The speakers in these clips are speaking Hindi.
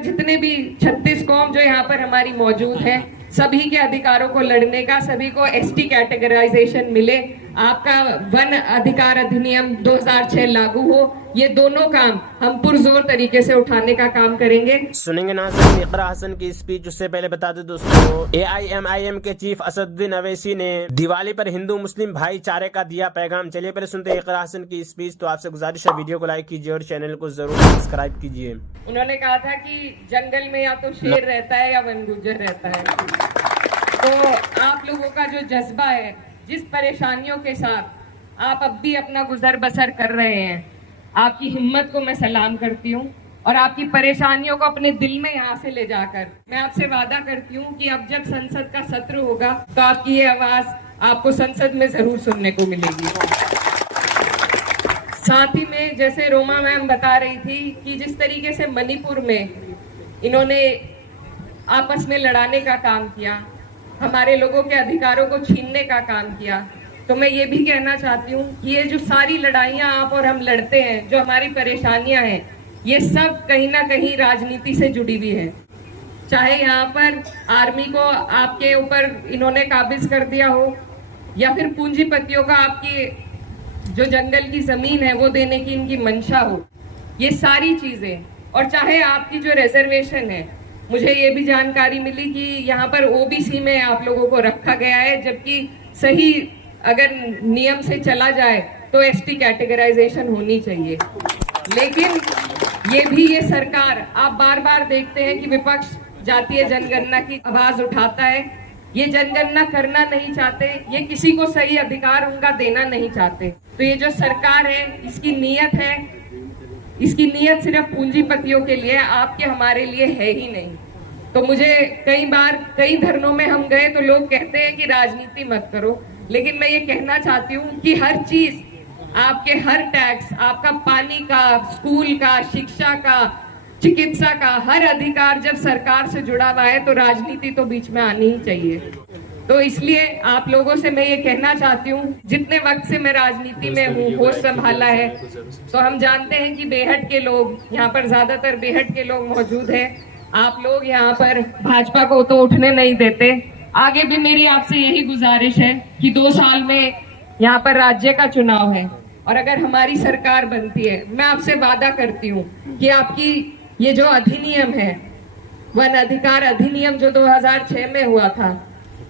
जितने भी 36 कौम जो यहाँ पर हमारी मौजूद है, सभी के अधिकारों को लड़ने का, सभी को एसटी कैटेगराइजेशन मिले, आपका वन अधिकार अधिनियम 2006 लागू हो, ये दोनों काम हम पुरजोर तरीके से उठाने का काम करेंगे। सुनेंगे नाज़रीन इकरा हसन की स्पीच। उससे पहले बता दें दोस्तों, AIMIM के चीफ असदुद्दीन अवैसी ने दिवाली पर हिंदू मुस्लिम भाईचारे का दिया पैगाम। चलिए पहले सुनते हैं इकरा हसन की स्पीच। तो आपसे गुजारिश है वीडियो को लाइक कीजिए और चैनल को जरूर सब्सक्राइब कीजिए। उन्होंने कहा था कि जंगल में या तो शेर रहता है या वन गुज्जर रहता है। तो आप लोगों का जो जज्बा है, जिस परेशानियों के साथ आप अब भी अपना गुजर बसर कर रहे हैं, आपकी हिम्मत को मैं सलाम करती हूँ और आपकी परेशानियों को अपने दिल में यहाँ से ले जाकर मैं आपसे वादा करती हूँ कि अब जब संसद का सत्र होगा तो आपकी ये आवाज आपको संसद में जरूर सुनने को मिलेगी। साथ ही में जैसे रोमा मैम बता रही थी कि जिस तरीके से मणिपुर में इन्होंने आपस में लड़ाने का काम किया, हमारे लोगों के अधिकारों को छीनने का काम किया, तो मैं ये भी कहना चाहती हूँ कि ये जो सारी लड़ाइयाँ आप और हम लड़ते हैं, जो हमारी परेशानियां हैं, ये सब कहीं ना कहीं राजनीति से जुड़ी हुई है। चाहे यहाँ पर आर्मी को आपके ऊपर इन्होंने काबिज कर दिया हो, या फिर पूंजीपतियों का आपकी जो जंगल की जमीन है वो देने की इनकी मंशा हो, ये सारी चीजें, और चाहे आपकी जो रिजर्वेशन है, मुझे ये भी जानकारी मिली कि यहाँ पर ओबीसी में आप लोगों को रखा गया है, जबकि सही अगर नियम से चला जाए तो एसटी कैटेगराइजेशन होनी चाहिए। लेकिन ये सरकार, आप बार बार देखते हैं कि विपक्ष जातीय जनगणना की आवाज उठाता है, ये जनगणना करना नहीं चाहते, ये किसी को सही अधिकार उनका देना नहीं चाहते। तो ये जो सरकार है, इसकी नीयत है, इसकी नीयत सिर्फ पूंजीपतियों के लिए, आपके हमारे लिए है ही नहीं। तो मुझे कई बार कई धरनों में हम गए तो लोग कहते हैं कि राजनीति मत करो, लेकिन मैं ये कहना चाहती हूँ कि हर चीज, आपके हर टैक्स, आपका पानी का, स्कूल का, शिक्षा का, चिकित्सा का, हर अधिकार जब सरकार से जुड़ा हुआ है तो राजनीति तो बीच में आनी ही चाहिए। तो इसलिए आप लोगों से मैं ये कहना चाहती हूँ, जितने वक्त से मैं राजनीति में हूँ, होश संभाला है, तो हम जानते हैं कि बेहट के लोग, यहाँ पर ज्यादातर बेहट के लोग मौजूद हैं। आप लोग यहाँ पर भाजपा को तो उठने नहीं देते। आगे भी मेरी आपसे यही गुजारिश है कि 2 साल में यहाँ पर राज्य का चुनाव है, और अगर हमारी सरकार बनती है, मैं आपसे वादा करती हूँ कि आपकी ये जो अधिनियम है, वन अधिकार अधिनियम जो 2006 में हुआ था,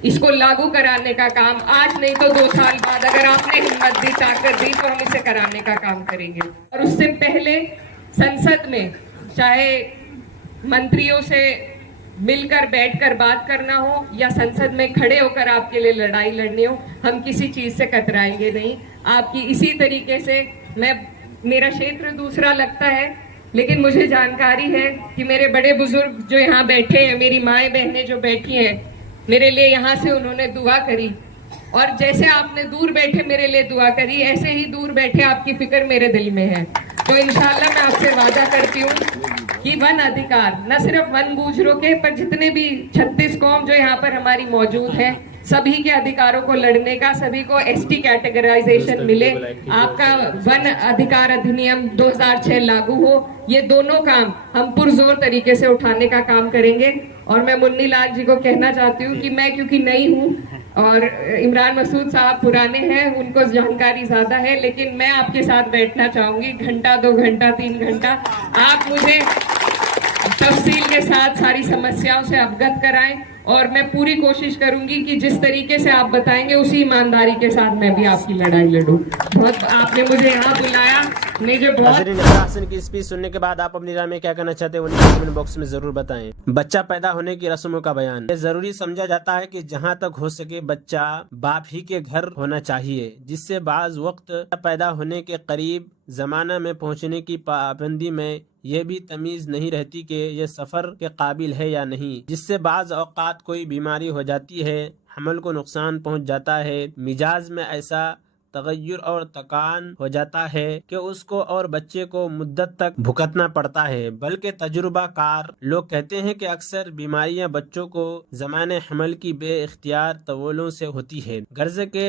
इसको लागू कराने का काम आज नहीं तो 2 साल बाद, अगर आपने हिम्मत दी, ताकत दी, तो हम इसे कराने का काम करेंगे। और उससे पहले संसद में चाहे मंत्रियों से मिलकर बैठकर बात करना हो या संसद में खड़े होकर आपके लिए लड़ाई लड़नी हो, हम किसी चीज से कतराएंगे नहीं। आपकी इसी तरीके से, मेरा क्षेत्र दूसरा लगता है, लेकिन मुझे जानकारी है कि मेरे बड़े बुजुर्ग जो यहाँ बैठे हैं, मेरी माएँ बहनें जो बैठी हैं, मेरे लिए यहाँ से उन्होंने दुआ करी, और जैसे आपने दूर बैठे मेरे लिए दुआ करी, ऐसे ही दूर बैठे आपकी फिक्र मेरे दिल में है। तो इंशाल्लाह मैं आपसे वादा करती हूँ कि वन अधिकार न सिर्फ वन गुजरों के, पर जितने भी 36 कौम जो यहाँ पर हमारी मौजूद है, सभी के अधिकारों को लड़ने का, सभी को एसटी कैटेगराइजेशन मिले, आपका वन अधिकार अधिनियम 2006 लागू हो, ये दोनों काम हम पुरजोर तरीके से उठाने का काम करेंगे। और मैं मुन्नी लाल जी को कहना चाहती हूँ कि मैं क्योंकि नई हूँ और इमरान मसूद साहब पुराने हैं, उनको जानकारी ज्यादा है, लेकिन मैं आपके साथ बैठना चाहूंगी, घंटा 2 घंटा 3 घंटा, आप मुझे तफसील के साथ सारी समस्याओं से अवगत कराएं, और मैं पूरी कोशिश करूंगी कि जिस तरीके से आप बताएंगे उसी ईमानदारी के साथ मैं भी आपकी लड़ाई लड़ूं। बहुत आपने मुझे यहाँ बुलाया, मुझे बहुत। हसन की स्पीच सुनने के बाद आप अपनी राय में क्या कहना चाहते हैं, वो कमेंट बॉक्स में जरूर बताएं। बच्चा पैदा होने की रस्मों का बयान। ये जरूरी समझा जाता है कि जहाँ तक हो सके बच्चा बाप ही के घर होना चाहिए, जिससे बाज वक्त पैदा होने के करीब जमाना में पहुँचने की पाबंदी में ये भी तमीज नहीं रहती कि ये सफर के काबिल है या नहीं, जिससे बाज औकात कोई बीमारी हो जाती है, हमल को नुकसान पहुंच जाता है, मिजाज में ऐसा तगय्युर और तकान हो जाता है कि उसको और बच्चे को मुद्दत तक भुगतना पड़ता है। बल्कि तजुर्बा कार लोग कहते हैं कि अक्सर बीमारियां बच्चों को ज़माने हमल की बेइख्तियार तवोलों से होती है। गर्ज के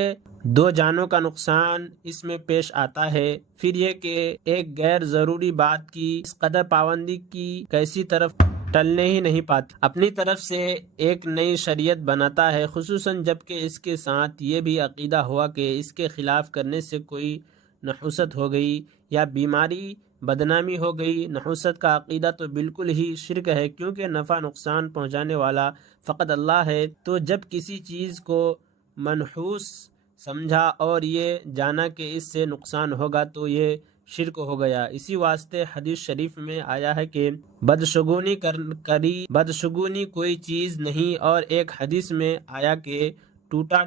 2 जानों का नुकसान इसमें पेश आता है। फिर ये कि एक गैर ज़रूरी बात की इस कदर पाबंदी की कैसी तरफ टलने ही नहीं पाती, अपनी तरफ से एक नई शरीयत बनाता है, खुसूसन जबकि इसके साथ ये भी अकीदा हुआ कि इसके खिलाफ करने से कोई नहुसत हो गई या बीमारी बदनामी हो गई। नहुसत का अकीदा तो बिल्कुल ही शिरक है, क्योंकि नफ़ा नुकसान पहुँचाने वाला फ़कत अल्लाह है। तो जब किसी चीज़ को मनहूस समझा और ये जाना कि इससे नुकसान होगा तो ये शिरक हो गया। इसी वास्ते हदीस शरीफ में आया है कि बदशगुनी कोई चीज़ नहीं, और एक हदीस में आया कि टूटना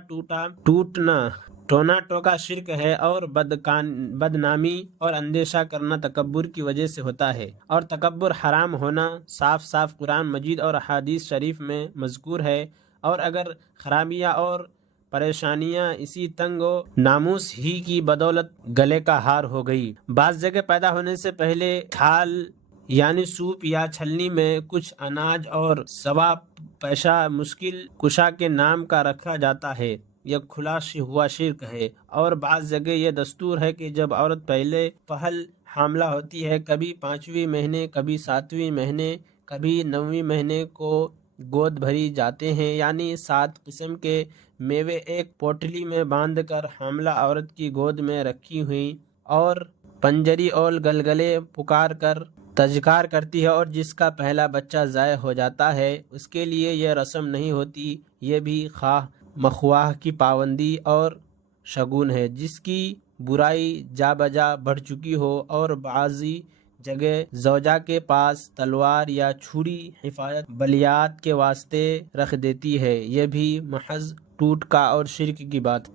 टोना टोका शिरक है, और बदनामी और अंदेशा करना तकब्बुर की वजह से होता है, और तकब्बुर हराम होना साफ साफ कुरान मजीद और हदीस शरीफ में मज़कूर है। और अगर खराबियाँ और परेशानियां इसी तंगो नामूस ही की बदौलत गले का हार हो गई। बाज़ जगह पैदा होने से पहले थाल यानी सूप या छलनी में कुछ अनाज और सवा पैसा मुश्किल कुशा के नाम का रखा जाता है। यह खुला हुआ शिर्क है। और बाज़ जगह यह दस्तूर है कि जब औरत पहल हामला होती है, कभी 5वें महीने, कभी 7वें महीने, कभी 9वें महीने को गोद भरी जाते हैं, यानी 7 किस्म के मेवे एक पोटली में बांधकर हामला औरत की गोद में रखी हुई और पंजरी और गलगले पुकार कर तज़कार करती है, और जिसका पहला बच्चा ज़ाय हो जाता है उसके लिए यह रस्म नहीं होती। यह भी खाह मखवाह की पाबंदी और शगुन है, जिसकी बुराई जा बजा बढ़ चुकी हो और बाज़ी जगह ज़ौजा के पास तलवार या छुरी हिफाजत बलियात के वास्ते रख देती है। यह भी महज टूटका और शिर्क की बात।